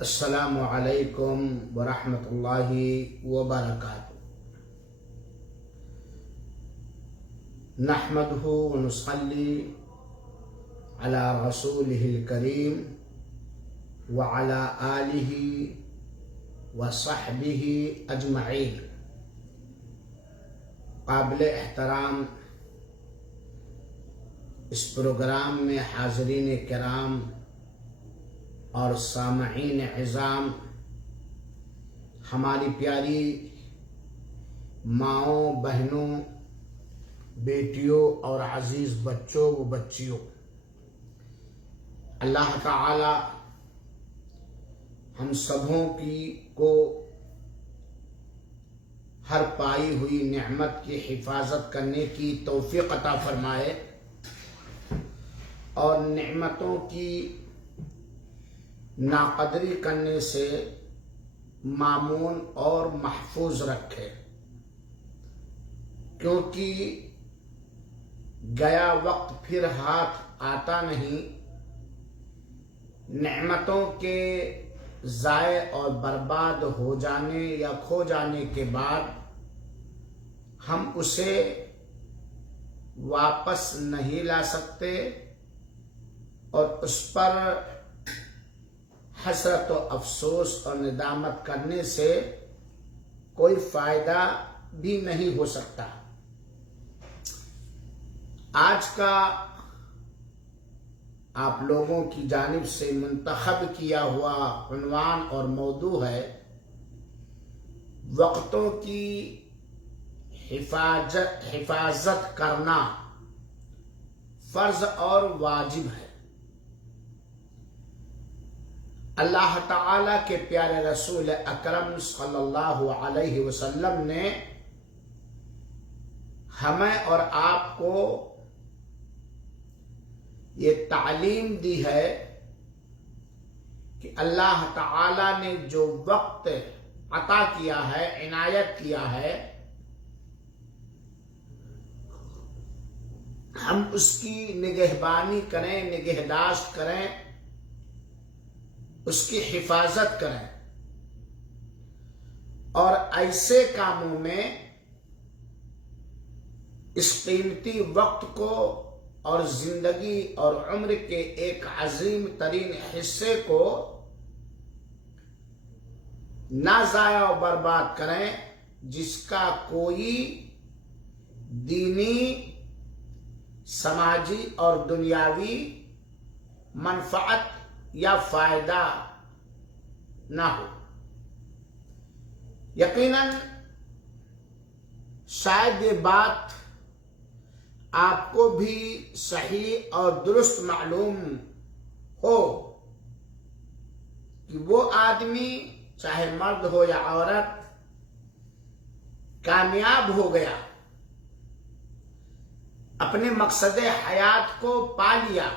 السلام علیکم ورحمۃ اللہ وبرکاتہ۔ نحمدہ ونصلی علی رسولہ الکریم وعلی آلہ وصحبہ اجمعین۔ قابل احترام اس پروگرام میں حاضرین کرام اور سامعین عظام، ہماری پیاری ماؤں، بہنوں، بیٹیوں اور عزیز بچوں و بچیوں، اللہ تعالی ہم سبوں کو ہر پائی ہوئی نعمت کی حفاظت کرنے کی توفیق عطا فرمائے اور نعمتوں کی ناقدری کرنے سے مامون اور محفوظ رکھے، کیونکہ گیا وقت پھر ہاتھ آتا نہیں۔ نعمتوں کے ضائع اور برباد ہو جانے یا کھو جانے کے بعد ہم اسے واپس نہیں لا سکتے اور اس پر حسرت و افسوس اور ندامت کرنے سے کوئی فائدہ بھی نہیں ہو سکتا۔ آج کا آپ لوگوں کی جانب سے منتخب کیا ہوا عنوان اور موضوع ہے وقتوں کی حفاظت کرنا فرض اور واجب ہے۔ اللہ تعالی کے پیارے رسول اکرم صلی اللہ علیہ وسلم نے ہمیں اور آپ کو یہ تعلیم دی ہے کہ اللہ تعالی نے جو وقت عطا کیا ہے، عنایت کیا ہے، ہم اس کی نگہبانی کریں، نگہداشت کریں، اس کی حفاظت کریں اور ایسے کاموں میں اس قیمتی وقت کو اور زندگی اور عمر کے ایک عظیم ترین حصے کو نہ ضائع و برباد کریں، جس کا کوئی دینی، سماجی اور دنیاوی منفعت یا فائدہ نہ ہو۔ یقیناً شاید یہ بات آپ کو بھی صحیح اور درست معلوم ہو کہ وہ آدمی، چاہے مرد ہو یا عورت، کامیاب ہو گیا، اپنے مقصد حیات کو پا لیا،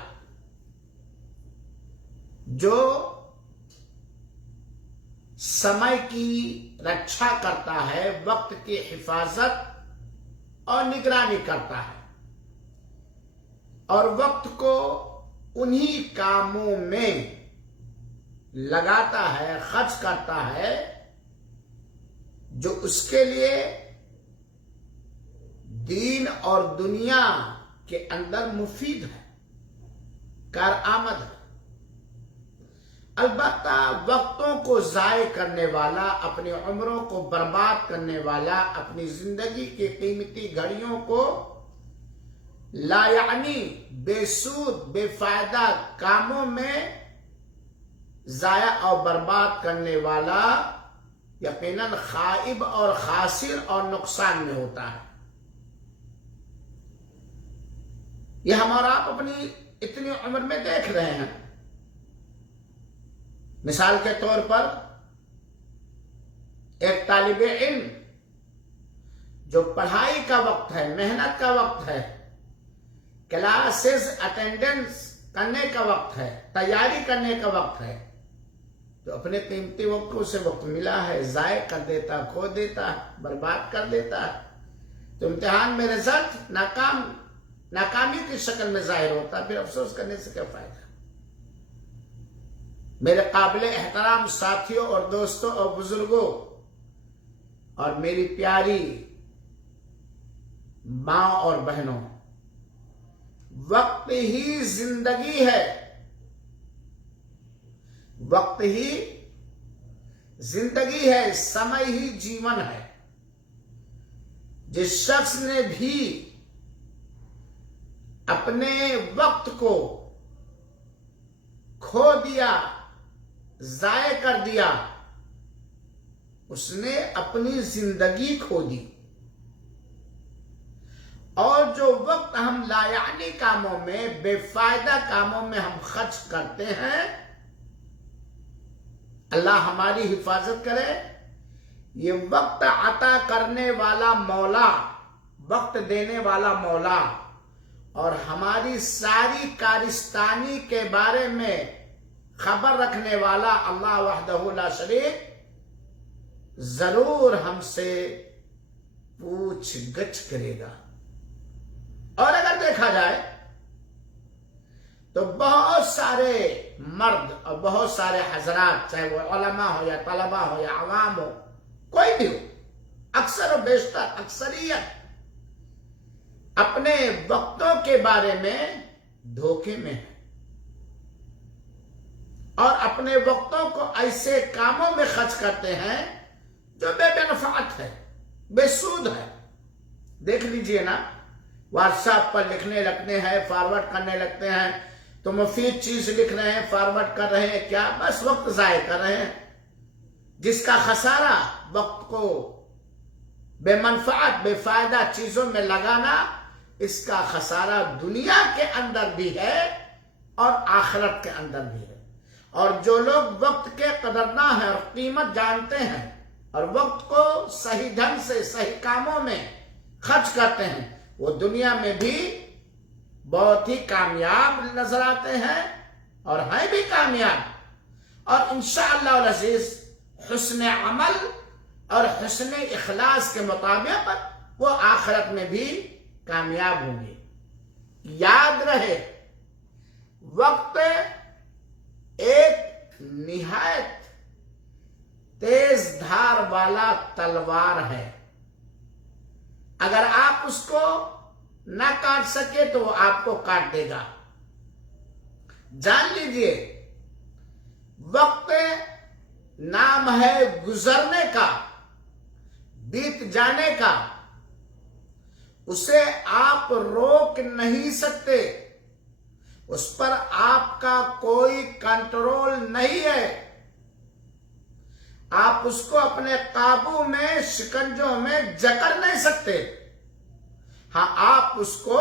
جو سمے کی رکشا کرتا ہے، وقت کی حفاظت اور نگرانی کرتا ہے اور وقت کو انہی کاموں میں لگاتا ہے، خرچ کرتا ہے جو اس کے لیے دین اور دنیا کے اندر مفید ہے، کارآمد ہے۔ البتہ وقتوں کو ضائع کرنے والا، اپنی عمروں کو برباد کرنے والا، اپنی زندگی کی قیمتی گھڑیوں کو لا یعنی بے سود، بے فائدہ کاموں میں ضائع اور برباد کرنے والا یقیناً خائب اور خاسر اور نقصان میں ہوتا ہے۔ یہ ہم اور آپ اپنی اتنی عمر میں دیکھ رہے ہیں۔ مثال کے طور پر ایک طالب علم جو پڑھائی کا وقت ہے، محنت کا وقت ہے، کلاسز اٹینڈنس کرنے کا وقت ہے، تیاری کرنے کا وقت ہے، تو اپنے قیمتی وقت کو اسے وقت ملا ہے ضائع کر دیتا، کھو دیتا، برباد کر دیتا ہے، تو امتحان میں رزلٹ ناکامی کی شکل میں ظاہر ہوتا ہے، پھر افسوس کرنے سے کیا فائدہ۔ میرے قابل احترام ساتھیوں اور دوستوں اور بزرگوں اور میری پیاری ماں اور بہنوں، وقت ہی زندگی ہے، وقت ہی زندگی ہے، سمے ہی جیون ہے۔ جس شخص نے بھی اپنے وقت کو کھو دیا، ضائع کر دیا، اس نے اپنی زندگی کھو دی۔ اور جو وقت ہم لا یعنی کاموں میں، بے فائدہ کاموں میں ہم خرچ کرتے ہیں، اللہ ہماری حفاظت کرے۔ یہ وقت عطا کرنے والا مولا، وقت دینے والا مولا اور ہماری ساری کارستانی کے بارے میں خبر رکھنے والا اللہ وحدہ لا شریک ضرور ہم سے پوچھ گچھ کرے گا۔ اور اگر دیکھا جائے تو بہت سارے مرد اور بہت سارے حضرات، چاہے وہ علماء ہو یا طلباء ہو یا عوام ہو، کوئی بھی ہو، اکثر و بیشتر اکثریت اپنے وقتوں کے بارے میں دھوکے میں ہے اور اپنے وقتوں کو ایسے کاموں میں خرچ کرتے ہیں جو بے منفعت ہے، بے سود ہے۔ دیکھ لیجئے نا، واٹس ایپ پر لکھنے لگتے ہیں، فارورڈ کرنے لگتے ہیں، تو مفید چیز لکھ رہے ہیں، فارورڈ کر رہے ہیں، کیا بس وقت ضائع کر رہے ہیں، جس کا خسارہ وقت کو بے منفعت بے فائدہ چیزوں میں لگانا، اس کا خسارہ دنیا کے اندر بھی ہے اور آخرت کے اندر بھی ہے۔ اور جو لوگ وقت کے قدرداں ہیں اور قیمت جانتے ہیں اور وقت کو صحیح ڈھنگ سے صحیح کاموں میں خرچ کرتے ہیں، وہ دنیا میں بھی بہت ہی کامیاب نظر آتے ہیں اور ہیں بھی کامیاب، اور انشاءاللہ العزیز حسن عمل اور حسن اخلاص کے مطابق وہ آخرت میں بھی کامیاب ہوں گے۔ یاد رہے، وقت ایک نہایت تیز دھار والا تلوار ہے، اگر آپ اس کو نہ کاٹ سکے تو وہ آپ کو کاٹ دے گا۔ جان لیجئے، وقت نام ہے گزرنے کا، بیت جانے کا، اسے آپ روک نہیں سکتے، اس پر آپ کا کوئی کنٹرول نہیں ہے، آپ اس کو اپنے قابو میں شکنجوں میں جکڑ نہیں سکتے۔ ہاں، آپ اس کو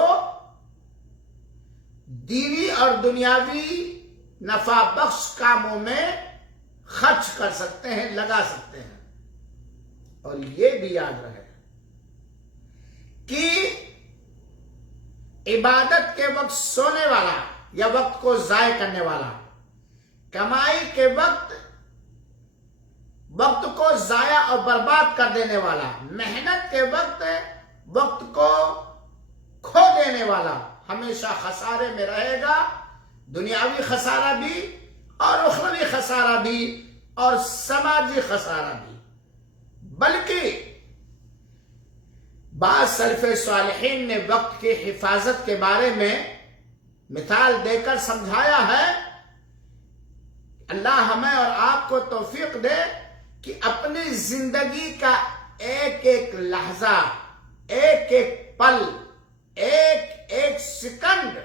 دینی اور دنیاوی نفع بخش کاموں میں خرچ کر سکتے ہیں، لگا سکتے ہیں۔ اور یہ بھی یاد رہے کہ عبادت کے وقت سونے والا یا وقت کو ضائع کرنے والا، کمائی کے وقت وقت کو ضائع اور برباد کر دینے والا، محنت کے وقت وقت کو کھو دینے والا ہمیشہ خسارے میں رہے گا، دنیاوی خسارہ بھی اور اخروی خسارہ بھی اور سماجی خسارہ بھی۔ بلکہ بعض سلف صالحین نے وقت کی حفاظت کے بارے میں مثال دے کر سمجھایا ہے۔ اللہ ہمیں اور آپ کو توفیق دے کہ اپنی زندگی کا ایک ایک لحظہ، ایک ایک پل، ایک ایک سیکنڈ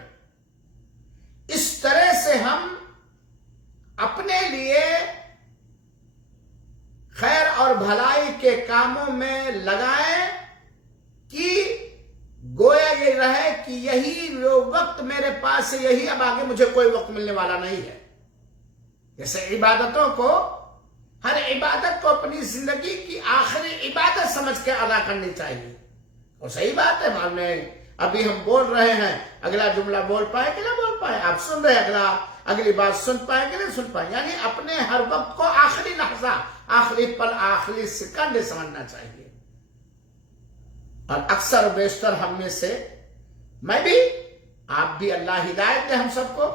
اس طرح سے ہم اپنے لیے خیر اور بھلائی کے کاموں میں لگائیں کہ گویا یہ رہے کہ یہی جو وقت میرے پاس ہے، یہی اب آگے مجھے کوئی وقت ملنے والا نہیں ہے۔ جیسے عبادتوں کو، ہر عبادت کو اپنی زندگی کی آخری عبادت سمجھ کے ادا کرنی چاہیے۔ اور صحیح بات ہے، ابھی ہم بول رہے ہیں، اگلا جملہ بول پائے کہ نہ بول پائے، آپ سن رہے اگلی بات سن پائے کہ نہیں سن پائے، یعنی اپنے ہر وقت کو آخری لحظہ، آخری پل، آخری سیکنڈ سمجھنا چاہیے۔ اور اکثر و بیشتر ہم میں سے، میں بھی، آپ بھی، اللہ ہدایت دے ہم سب کو،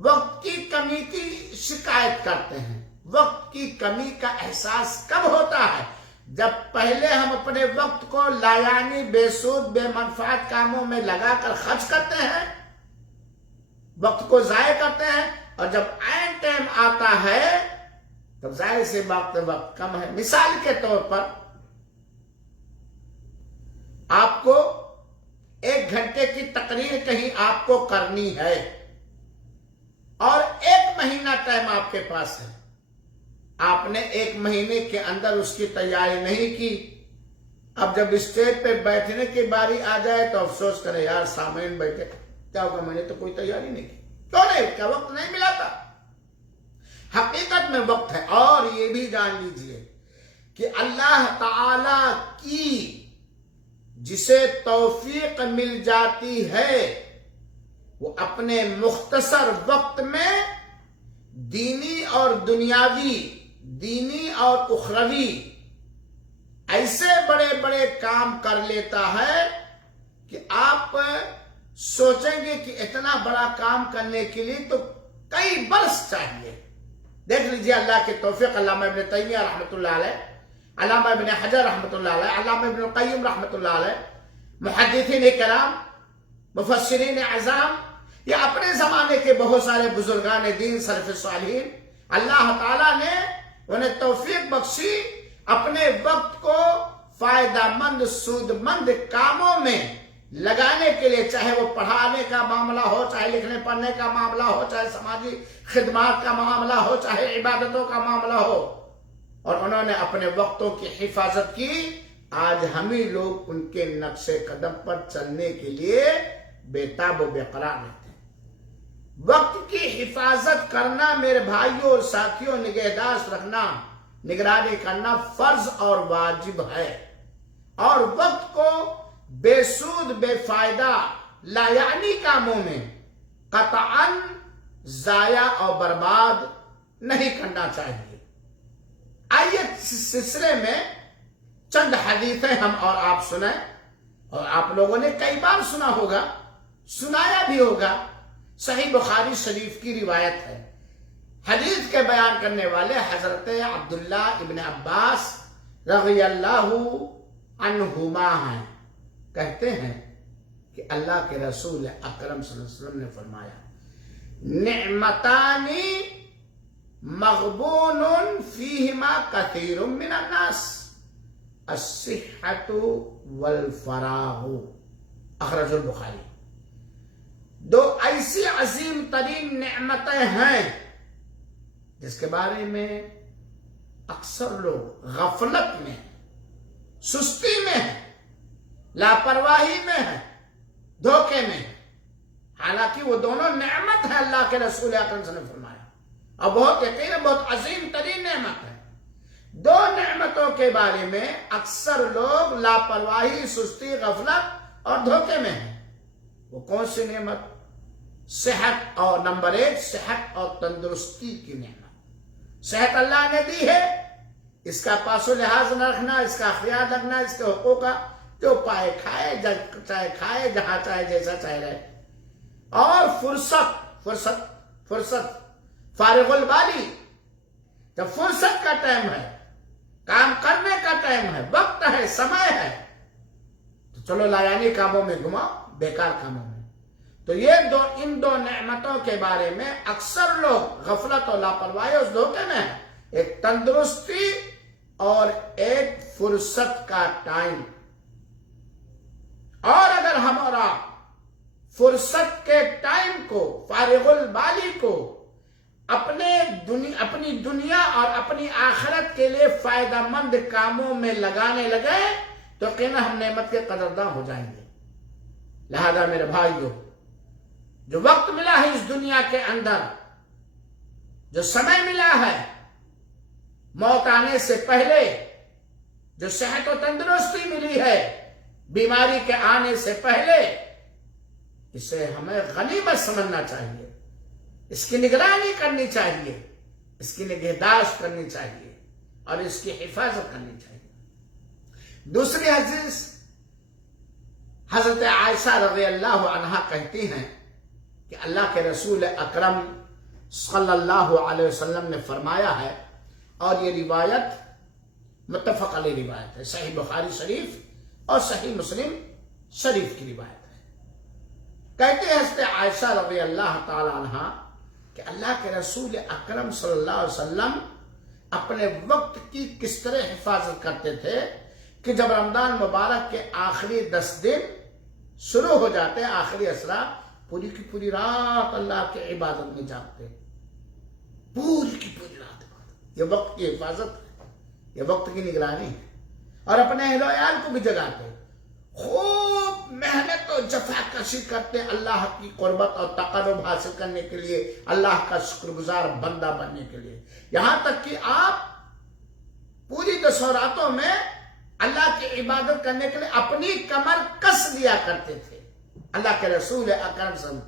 وقت کی کمی کی شکایت کرتے ہیں۔ وقت کی کمی کا احساس کب ہوتا ہے؟ جب پہلے ہم اپنے وقت کو لایعنی، بے سود، بے منفعت کاموں میں لگا کر خرچ کرتے ہیں، وقت کو ضائع کرتے ہیں، اور جب عین ٹائم آتا ہے تب ظاہر سے وقت کم ہے۔ مثال کے طور پر آپ کو 1 گھنٹے کی تقریر کہیں آپ کو کرنی ہے اور 1 مہینہ ٹائم آپ کے پاس ہے، آپ نے 1 مہینے کے اندر اس کی تیاری نہیں کی، اب جب اسٹیج پہ بیٹھنے کی باری آ جائے تو افسوس کرے، یار سامعین بیٹھے، کیا ہوگا، میں نے تو کوئی تیاری نہیں کی، کیوں نہیں؟ کیا وقت نہیں ملا تھا؟ حقیقت میں وقت ہے۔ اور یہ بھی جان لیجئے کہ اللہ تعالی کی جسے توفیق مل جاتی ہے وہ اپنے مختصر وقت میں دینی اور دنیاوی، دینی اور اخروی ایسے بڑے بڑے کام کر لیتا ہے کہ آپ سوچیں گے کہ اتنا بڑا کام کرنے کے لیے تو کئی برس چاہیے۔ دیکھ لیجئے اللہ کی توفیق، علامہ ابن تیمیہ رحمۃ اللہ علیہ، علامہ ابن حجر رحمۃ اللہ علیہ، علامہ ابن القیم رحمۃ اللہ علیہ، محدثین کرام، مفسرین اعظام، یا اپنے زمانے کے بہت سارے بزرگان دین، سلف صالحین، اللہ تعالیٰ نے انہیں توفیق بخشی اپنے وقت کو فائدہ مند، سود مند کاموں میں لگانے کے لیے، چاہے وہ پڑھانے کا معاملہ ہو، چاہے لکھنے پڑھنے کا معاملہ ہو، چاہے سماجی خدمات کا معاملہ ہو، چاہے عبادتوں کا معاملہ ہو، اور انہوں نے اپنے وقتوں کی حفاظت کی۔ آج ہمیں لوگ ان کے نقش قدم پر چلنے کے لیے بےتاب و بے قرار رہتے ہیں۔ وقت کی حفاظت کرنا میرے بھائیوں اور ساتھیوں، نگہداشت رکھنا، نگرانی کرنا فرض اور واجب ہے، اور وقت کو بے سود، بے فائدہ، لایعنی کاموں میں قطعاً ضائع اور برباد نہیں کرنا چاہیے۔ آئیے اس سلسلے میں چند حدیثیں ہم اور آپ سنیں، اور آپ لوگوں نے کئی بار سنا ہوگا، سنایا بھی ہوگا۔ صحیح بخاری شریف کی روایت ہے، حدیث کے بیان کرنے والے حضرت عبداللہ ابن عباس رضی اللہ عنہما ہیں، کہتے ہیں کہ اللہ کے رسول اکرم صلی اللہ علیہ وسلم نے فرمایا، نعمتانی مغبون فیہما کثیر من الناس، الصحۃ والفراغ، اخرج البخاری۔ 2 ایسی عظیم ترین نعمتیں ہیں جس کے بارے میں اکثر لوگ غفلت میں، سستی میں ہیں، لاپرواہی میں ہیں، دھوکے میں ہیں، حالانکہ وہ دونوں نعمت ہے، اللہ کے رسول اکرم صلی اللہ علیہ وسلم نے فرمایا، اور بہت یقین، بہت عظیم ترین نعمت ہے۔ 2 نعمتوں کے بارے میں اکثر لوگ لاپرواہی، سستی، غفلت اور دھوکے میں ہیں۔ وہ کون سی نعمت؟ صحت، اور نمبر 1 صحت اور تندرستی کی نعمت۔ صحت اللہ نے دی ہے، اس کا پاس و لحاظ نہ رکھنا، اس کا خیال رکھنا، اس کے حقوق کا، جو پائے کھائے، چاہے کھائے، جہاں چاہے، جیسا چاہے رہے۔ اور فرصت، فارغ البالی، جب فرصت کا ٹائم ہے، کام کرنے کا ٹائم ہے، وقت ہے، سمے ہے، تو چلو لایعنی کاموں میں گھماؤ، بیکار کاموں میں۔ تو یہ ان 2 نعمتوں کے بارے میں اکثر لوگ غفلت اور لاپرواہی اس دھوکے میں ہیں، ایک تندرستی اور ایک فرصت کا ٹائم۔ اور اگر ہمارا فرصت کے ٹائم کو، فارغ البالی کو اپنی دنیا اور اپنی آخرت کے لیے فائدہ مند کاموں میں لگانے لگے تو یقیناً ہم نعمت کے قدرداں ہو جائیں گے۔ لہذا میرے بھائیوں، جو وقت ملا ہے اس دنیا کے اندر، جو سمے ملا ہے موت آنے سے پہلے، جو صحت و تندرستی ملی ہے بیماری کے آنے سے پہلے، اسے ہمیں غنیمت سمجھنا چاہیے، اس کی نگرانی کرنی چاہیے، اس کی نگہداشت کرنی چاہیے، اور اس کی حفاظت کرنی چاہیے۔ دوسری حدیث حضرت عائشہ رضی اللہ عنہا کہتی ہیں کہ اللہ کے رسول اکرم صلی اللہ علیہ وسلم نے فرمایا ہے، اور یہ روایت متفق علیہ روایت ہے، صحیح بخاری شریف اور صحیح مسلم شریف کی روایت ہے۔ کہتے ہیں حضرت عائشہ رضی اللہ تعالی عنہ کہ اللہ کے رسول اکرم صلی اللہ علیہ وسلم اپنے وقت کی کس طرح حفاظت کرتے تھے کہ جب رمضان مبارک کے آخری 10 دن شروع ہو جاتے، آخری اسرا، پوری کی پوری رات اللہ کے عبادت میں جاگتے، پوری کی پوری رات عبادت۔ یہ وقت کی حفاظت ہے، یہ وقت کی نگرانی ہے، اور اپنے اہل و عیال کو بھی جگاتے، خوب محنت اور جفا کشی کرتے اللہ کی قربت اور تقرب حاصل کرنے کے لیے، اللہ کا شکر گزار بندہ بننے کے لیے، یہاں تک کہ آپ پوری 10 راتوں میں اللہ کی عبادت کرنے کے لیے اپنی کمر کس لیا کرتے تھے۔ اللہ کے رسول اکرم صلی اللہ علیہ وسلم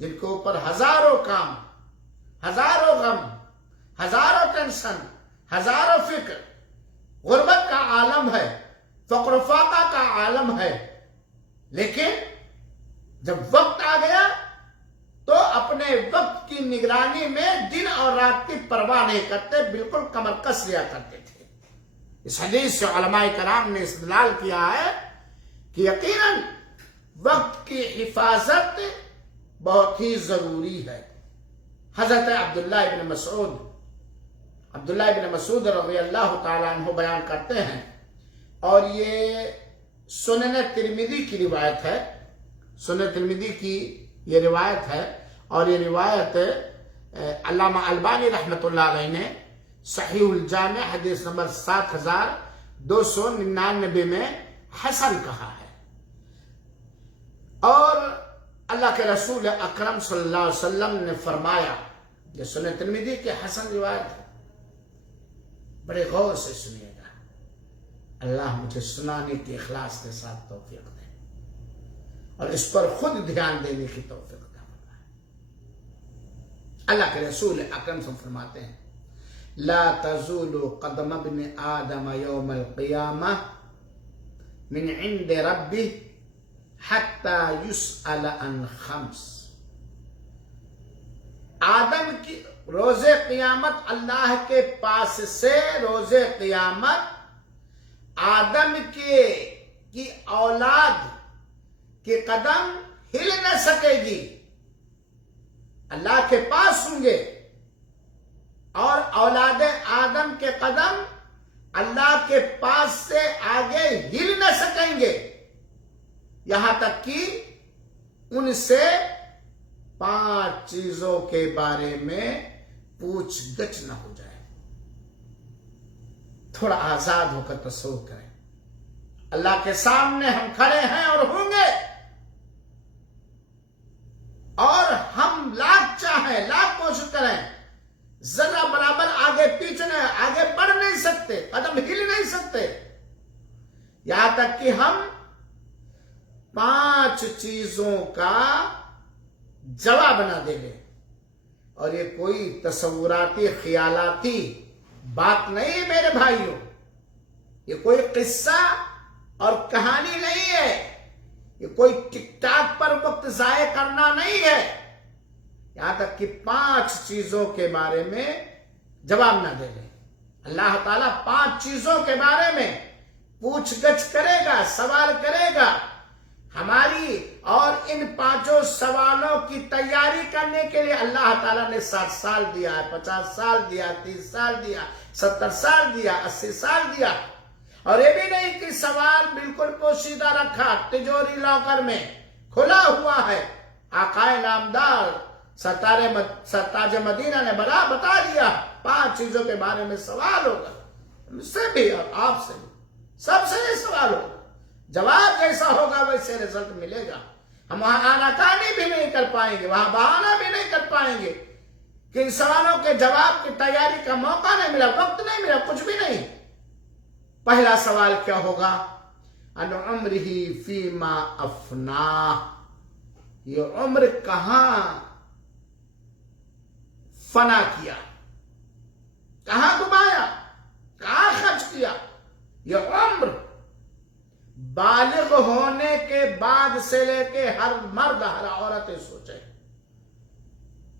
جن کے اوپر ہزاروں کام، ہزاروں غم، ہزاروں ٹینشن، ہزاروں فکر، غربت کا عالم ہے، فقر و فاقہ کا عالم ہے، لیکن جب وقت آ گیا تو اپنے وقت کی نگرانی میں دن اور رات کی پرواہ نہیں کرتے، بالکل کمر کس لیا کرتے تھے۔ اس حدیث سے علماء کرام نے استدلال کیا ہے کہ یقیناً وقت کی حفاظت بہت ہی ضروری ہے۔ حضرت عبداللہ ابن مسعود رضی اللہ تعالیٰ عنہ بیان کرتے ہیں، اور یہ سنن ترمذی کی روایت ہے، سنن ترمذی کی یہ روایت ہے، اور یہ روایت علامہ البانی رحمۃ اللہ علیہ نے صحیح الجامع حدیث نمبر 7299 میں حسن کہا ہے۔ اور اللہ کے رسول اکرم صلی اللہ علیہ وسلم نے فرمایا، یہ سنن ترمذی کی حسن روایت ہے، بڑے غور سے سنیے گا، اللہ مجھے سنانے کی اخلاص کے ساتھ توفیق دے، اور اس پر خود دھیان دینے کی توفیق دے۔ اللہ کے رسول اکرم صلی اللہ علیہ وسلم فرماتے ہیں، لا تزول قدم ابن آدم یوم القیامہ من عند ربه حتی یسأل عن 5۔ آدم کی روز قیامت، اللہ کے پاس سے روز قیامت آدم کی اولاد کے قدم ہل نہ سکے گی، اللہ کے پاس ہوں گے، اور اولاد آدم کے قدم اللہ کے پاس سے آگے ہل نہ سکیں گے، یہاں تک کہ ان سے 5 چیزوں کے بارے میں پوچھ گچھ نہ ہو جائے۔ تھوڑا آزاد ہو کر تصور کریں، اللہ کے سامنے ہم کھڑے ہیں اور ہوں گے، اور ہم لاکھ چاہیں، لاکھ کوشش کریں، ذرا برابر آگے پیچھے آگے بڑھ نہیں سکتے، قدم ہل نہیں سکتے، یہاں تک کہ ہم 5 چیزوں کا جواب نہ دے گے۔ اور یہ کوئی تصوراتی خیالاتی بات نہیں ہے میرے بھائیوں، یہ کوئی قصہ اور کہانی نہیں ہے، یہ کوئی ٹک ٹاک پر وقت ضائع کرنا نہیں ہے، یہاں تک کہ 5 چیزوں کے بارے میں جواب نہ دے گے۔ اللہ تعالیٰ 5 چیزوں کے بارے میں پوچھ گچھ کرے گا، سوال کرے گا ہماری، اور ان 5 سوالوں کی تیاری کرنے کے لیے اللہ تعالیٰ نے 60 سال دیا ہے، 50 سال دیا، 30 سال دیا، 70 سال دیا، 80 سال دیا، اور یہ بھی نہیں کہ سوال بالکل پوشیدہ رکھا، تجوری لاکر میں کھلا ہوا ہے۔ آقا نامدار سرتاج مدینہ نے بتا دیا 5 چیزوں کے بارے میں سوال ہوگا، مجھ سے بھی اور آپ سے بھی، سب سے یہ سوال ہوگا، جواب جیسا ہوگا ویسے رزلٹ ملے گا۔ ہم وہاں آناکانی بھی نہیں کر پائیں گے، وہاں بہانہ بھی نہیں کر پائیں گے کہ ان سوالوں کے جواب کی تیاری کا موقع نہیں ملا، وقت نہیں ملا، کچھ بھی نہیں۔ پہلا سوال کیا ہوگا؟ ان عمرہ فیما افناہ، یہ عمر کہاں فنا کیا، کہاں گمایا، کہاں خرچ کیا۔ یہ عمر بالغ ہونے کے بعد سے لے کے ہر مرد ہر عورت سوچے،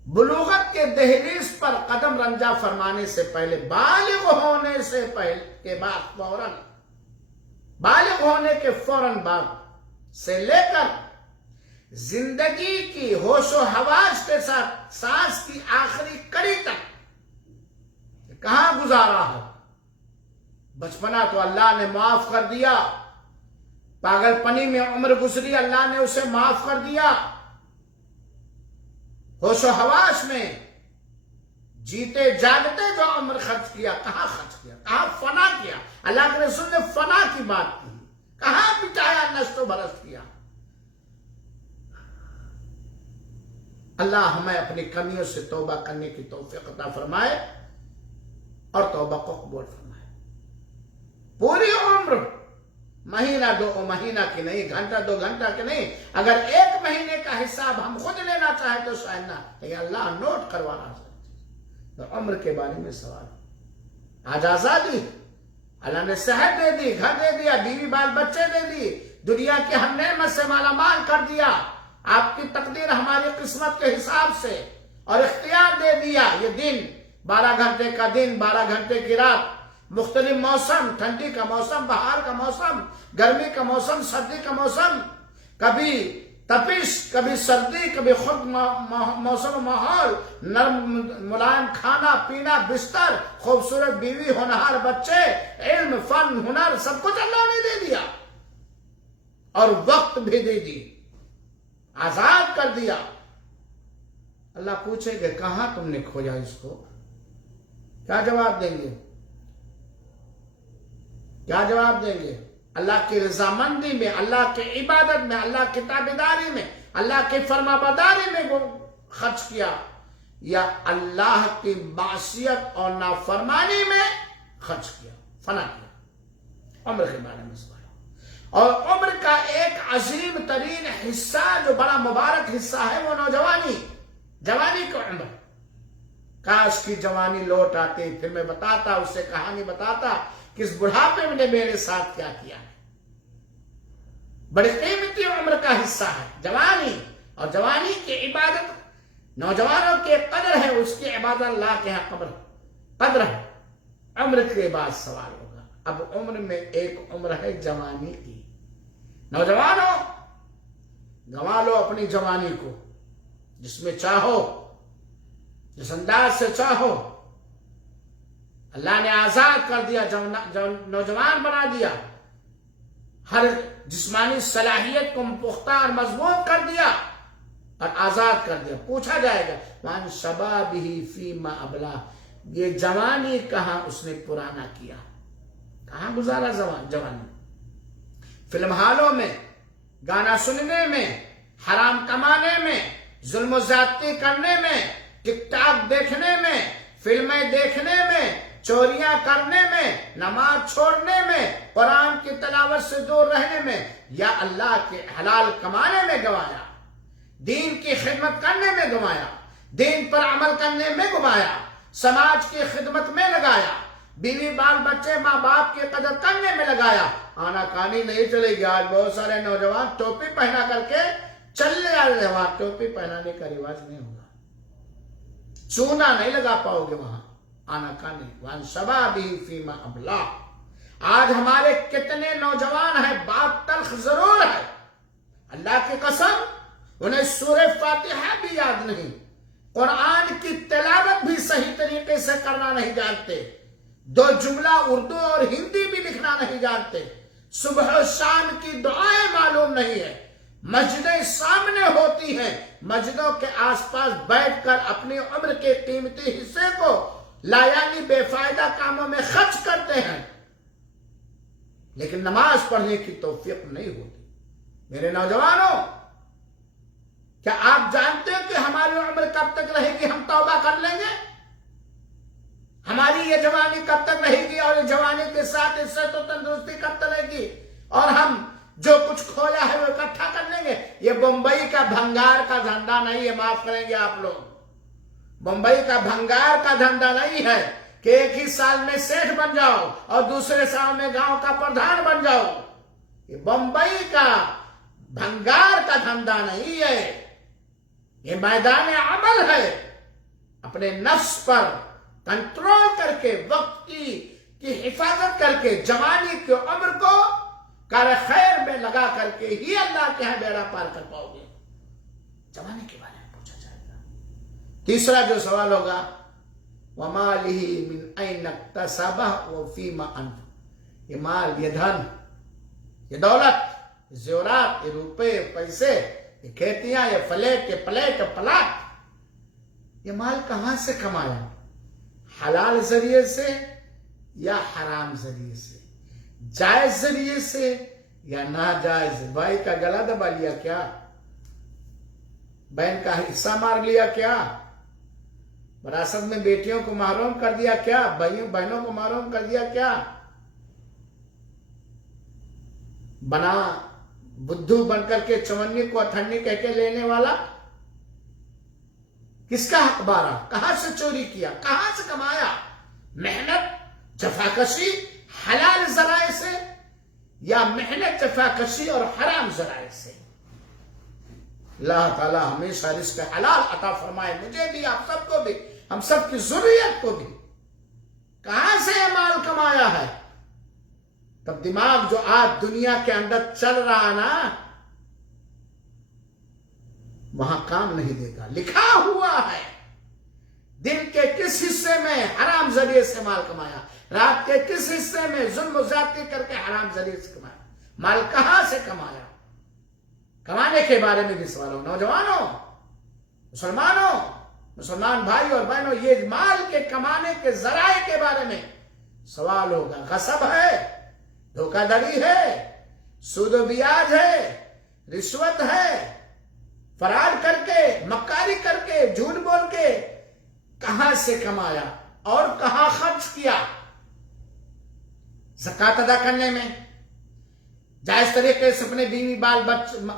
بلوغت کے دہلیز پر قدم رنجا فرمانے سے پہلے، بالغ ہونے سے پہلے کے بعد فوراً، بالغ ہونے کے فوراً بعد سے لے کر زندگی کی ہوش و حواس کے ساتھ سانس کی آخری کڑی تک کہاں گزارا ہے؟ بچپنا تو اللہ نے معاف کر دیا، پاگل پنی میں عمر گزری اللہ نے اسے معاف کر دیا، ہوش و حواس میں جیتے جاگتے جو عمر خرچ کیا، کہاں خرچ کیا، کہاں فنا کیا؟ اللہ کے رسول نے فنا کی بات کی، کہاں بچایا، نشت و برست کیا؟ اللہ ہمیں اپنی کمیوں سے توبہ کرنے کی توفیق عطا فرمائے اور توبہ کو قبول فرمائے۔ پوری عمر، مہینہ دو مہینہ کی نہیں، گھنٹہ دو گھنٹہ کی نہیں، اگر ایک مہینے کا حساب ہم خود لینا چاہیں تو شاید نہ، لیکن اللہ نوٹ کروانا چاہتے تو عمر کے بارے میں سوال۔ آج آزادی، اللہ نے صحت دے دی، گھر دے دیا، بیوی بال بچے دے دی، دنیا کی ہر نعمت سے مالا مال کر دیا، آپ کی تقدیر ہماری قسمت کے حساب سے، اور اختیار دے دیا۔ یہ دن 12 گھنٹے کا دن، 12 گھنٹے کی رات، مختلف موسم، ٹھنڈی کا موسم، بہار کا موسم، گرمی کا موسم، سردی کا موسم، کبھی تپش، کبھی سردی، کبھی خود موسم و ماحول، نرم ملائم کھانا پینا، بستر، خوبصورت بیوی، ہونہار بچے، علم، فن، ہنر، سب کچھ اللہ نے دے دیا، اور وقت بھی دے دی، آزاد کر دیا۔ اللہ پوچھے کہ کہاں تم نے کھویا اس کو؟ کیا جواب دیں گے؟ کیا جواب دیں گے؟ اللہ کی رضامندی میں، اللہ کی عبادت میں، اللہ کی تابعداری میں، اللہ کی فرما برداری میں خرچ کیا، یا اللہ کی معصیت اور نافرمانی میں خرچ کیا، فنا کیا؟ عمر کے بارے میں سوال۔ اور عمر کا ایک عظیم ترین حصہ جو بڑا مبارک حصہ ہے وہ نوجوانی، جوانی کی عمر۔ کاش کی جوانی لوٹ آتی، پھر میں بتاتا، اسے کہانی بتاتا کہ اس بڑھاپے میں نے میرے ساتھ کیا کیا ہے۔ بڑی قیمتی عمر کا حصہ ہے جوانی، اور جوانی کی عبادت نوجوانوں کی قدر ہے، اس کی عبادت اللہ کے یہاں قدر ہے۔ عمر کے بعد سوال ہوگا۔ اب عمر میں ایک عمر ہے جوانی کی۔ نوجوانوں، گنوا لو اپنی جوانی کو، جس میں چاہو، جس انداز سے چاہو۔ اللہ نے آزاد کر دیا، نوجوان بنا دیا، ہر جسمانی صلاحیت کو پختہ اور مضبوط کر دیا اور آزاد کر دیا۔ پوچھا جائے گا وَعَنْ شَبَابِهِ فِيمَا أَبْلَاهُ، یہ جوانی کہاں اس نے پرانا کیا، کہاں گزارا جوانی؟ فلم ہالوں میں، گانا سننے میں، حرام کمانے میں، ظلم و زیادتی کرنے میں، ٹک ٹاک دیکھنے میں، فلمیں دیکھنے میں، چوریاں کرنے میں، نماز چھوڑنے میں، قرآن کی تلاوت سے دور رہنے میں، یا اللہ کے حلال کمانے میں گوایا، دین کی خدمت کرنے میں گوایا، دین پر عمل کرنے میں گوایا، سماج کی خدمت میں لگایا، بیوی بال بچے ماں باپ کی قدر کرنے میں لگایا۔ آنا کانی نہیں چلے گی۔ آج بہت سارے نوجوان ٹوپی پہنا کر کے چلنے والے، وہاں ٹوپی پہنانے کا رواج نہیں ہوگا، چونا نہیں لگا پاؤ گے وہاں۔ آنا کانی وان شبابی فیما ابلا۔ آج ہمارے کتنے نوجوان ہیں، بات تلخ ضرور ہے، اللہ کی قسم انہیں سورہ فاتحہ بھی یاد نہیں، قرآن کی تلاوت بھی صحیح طریقے سے کرنا نہیں جانتے، 2 جملہ اردو اور ہندی بھی لکھنا نہیں جانتے، صبح و شام کی دعائیں معلوم نہیں ہے، مسجدیں سامنے ہوتی ہیں، مسجدوں کے آس پاس بیٹھ کر اپنی عمر کے قیمتی حصے کو لایعنی بے فائدہ کاموں میں خرچ کرتے ہیں، لیکن نماز پڑھنے کی توفیق نہیں ہوتی۔ میرے نوجوانوں، کیا آپ جانتے ہیں کہ ہماری عمر کب تک رہے گی؟ ہم توبہ کر لیں گے؟ ہماری یہ جوانی کب تک رہے گی؟ اور یہ جوانی کے ساتھ اس سے تو تندرستی کب تک رہے گی؟ اور ہم جو کچھ کھویا ہے وہ اکٹھا کر لیں گے؟ یہ بمبئی کا بھنگار کا دھندا نہیں ہے، معاف کریں گے آپ لوگ، بمبئی کا بھنگار کا دھندا نہیں ہے کہ ایک ہی سال میں سیٹھ بن جاؤ اور دوسرے سال میں گاؤں کا پردھان بن جاؤ۔ یہ بمبئی کا بھنگار کا دھندا نہیں ہے، یہ میدان عمل ہے، اپنے نفس پر کنٹرول کر کے وقت کی حفاظت کر کے جوانی کی عمر کو کار خیر میں لگا کر کے ہی اللہ کے ہاں بیڑا پار کر پاؤ گے. جوانی کے بارے میں پوچھا جائے گا. تیسرا جو سوال ہوگا وَمَالِهِ مِنْ أَيْنَ اكْتَسَبَهُ وَفِيمَ أَنْفَقَهُ. یہ مال، یہ دھن، یہ دولت، یہ زیورات، یہ روپے، پیسے، یہ کھیتیاں، یہ فلیٹ، یہ پلیٹ، یہ پلاٹ، یہ مال کہاں سے کمایا؟ حلال ذریعے سے یا حرام ذریعے سے؟ جائز ذریعے سے یا ناجائز؟ بھائی کا گلا دبا لیا کیا؟ بہن کا حصہ مار لیا کیا؟ وراثت میں بیٹیوں کو محروم کر دیا کیا؟ بہنوں کو محروم کر دیا کیا؟ بنا بدھو بن کر کے چونی کو اتھنی کہہ کے لینے والا کس کا حق بارہ؟ کہاں سے چوری کیا؟ کہاں سے کمایا؟ محنت، جفاکشی حلال ذرائع سے یا محنت، جفاکشی اور حرام ذرائع سے؟ اللہ تعالی ہمیشہ رزق حلال عطا فرمائے، مجھے بھی، آپ سب کو بھی، ہم سب کی ذریت کو بھی. کہاں سے یہ مال کمایا ہے؟ تب دماغ جو آج دنیا کے اندر چل رہا نا، وہاں کام نہیں دے گا. لکھا ہوا ہے دن کے کس حصے میں حرام ذریعے سے مال کمایا، رات کے کس حصے میں ظلم و زیادتی کر کے حرام ذریعے سے کمایا. مال کہاں سے کمایا؟ کمانے کے بارے میں بھی سوال ہو. نوجوانوں، مسلمانوں، مسلمان بھائی اور بہنوں، یہ مال کے کمانے کے ذرائع کے بارے میں سوال ہوگا. غصب ہے، دھوکہ دھڑی ہے، سود و بیاج ہے، رشوت ہے، فراڈ کر کے، مکاری کر کے، جھوٹ بول کے کہاں سے کمایا اور کہاں خرچ کیا؟ زکوٰۃ ادا کرنے میں، جائز طریقے سے اپنے بیوی بال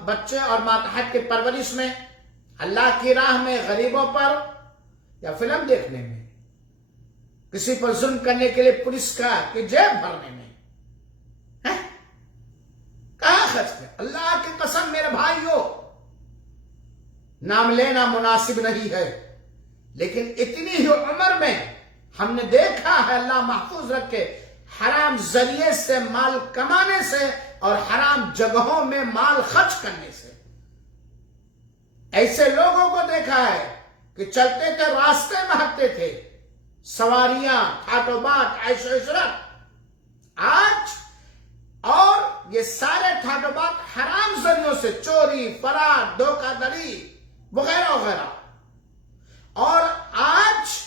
بچے اور ماتحت کی پرورش میں، اللہ کی راہ میں، غریبوں پر، یا فلم دیکھنے میں، کسی پر ظلم کرنے کے لیے پولیس کی جیب بھرنے میں؟ کہاں خرچ کیا؟ اللہ کی قسم میرے بھائیوں، نام لینا مناسب نہیں ہے، لیکن اتنی ہی عمر میں ہم نے دیکھا ہے، اللہ محفوظ رکھے، حرام ذریعے سے مال کمانے سے اور حرام جگہوں میں مال خرچ کرنے سے. ایسے لوگوں کو دیکھا ہے کہ چلتے تھے، راستے مہکتے تھے، سواریاں، ٹھاٹ و بات، عیش و عشرت، آج اور یہ سارے ٹھاٹ و بات حرام ذریعوں سے، چوری، فرار، دھوکہ دھڑی وغیرہ وغیرہ. اور آج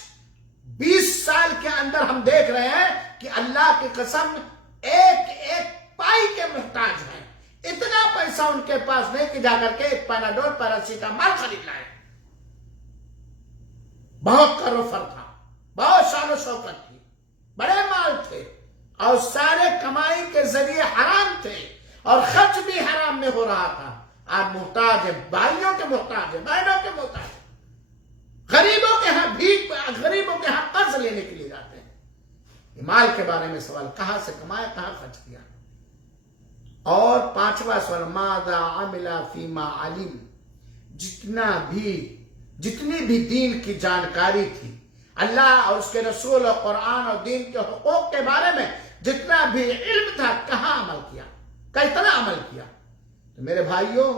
20 سال کے اندر ہم دیکھ رہے ہیں کہ اللہ کی قسم ایک ایک پائی کے محتاج ہیں. اتنا پیسہ ان کے پاس نہیں کہ جا کر کے ایک پیناڈول، پیراسیٹامول خرید لائے. بہت کروفر تھا، بہت شان و شوکت تھی، بڑے مال تھے، اور سارے کمائی کے ذریعے حرام تھے اور خرچ بھی حرام میں ہو رہا تھا. آپ محتاج ہیں، بھائیوں کے محتاج ہیں، بہنوں کے محتاج ہیں، غریبوں کے ہاں بھیک، غریبوں کے ہاں قرض لینے کے لیے جاتے ہیں. یہ مال کے بارے میں سوال، کہاں سے کمایا، کہاں خرچ کیا؟ اور 5واں سوال ماذا عمل فیما علم. جتنی بھی دین کی جانکاری تھی، اللہ اور اس کے رسول اور قرآن اور دین کے حقوق کے بارے میں جتنا بھی علم تھا، کہاں عمل کیا، کتنا عمل کیا؟ تو میرے بھائیوں،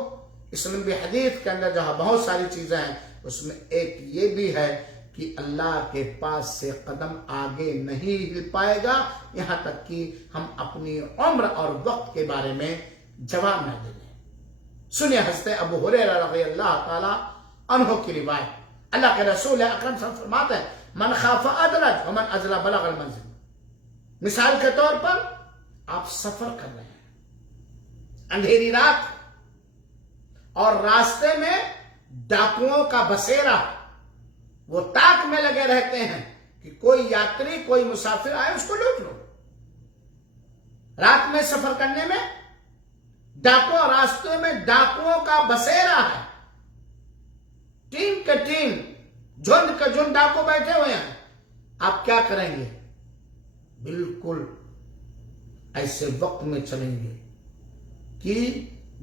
اس نبی حدیث کے اندر جہاں بہت ساری چیزیں ہیں، اس میں ایک یہ بھی ہے کہ اللہ کے پاس سے قدم آگے نہیں ہل پائے گا یہاں تک کہ ہم اپنی عمر اور وقت کے بارے میں جواب نہ دیں. سنیے حضرت ابو ہریرہ رضی اللہ تعالی عنہ کی روایت. اللہ کے رسول اکرم صلی اللہ علیہ وسلم فرماتے ہیں من خاف ادرج ومن ازلہ بلغ المنزل. مثال کے طور پر آپ سفر کر رہے ہیں، اندھیری رات، اور راستے میں ڈاکوؤں کا بسیرا، وہ تاک میں لگے رہتے ہیں کہ کوئی یاتری، کوئی مسافر آئے اس کو لوٹ لو. رات میں سفر کرنے میں ڈاکو، راستے میں ڈاکوؤں کا بسیرا ہے، ٹیم کے ٹیم، جھنڈ کے جھنڈ ڈاکو بیٹھے ہوئے ہیں. آپ کیا کریں گے؟ بالکل ایسے وقت میں چلیں گے کہ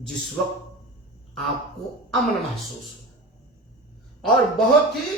جس وقت آپ کو امن محسوس ہو، اور بہت ہی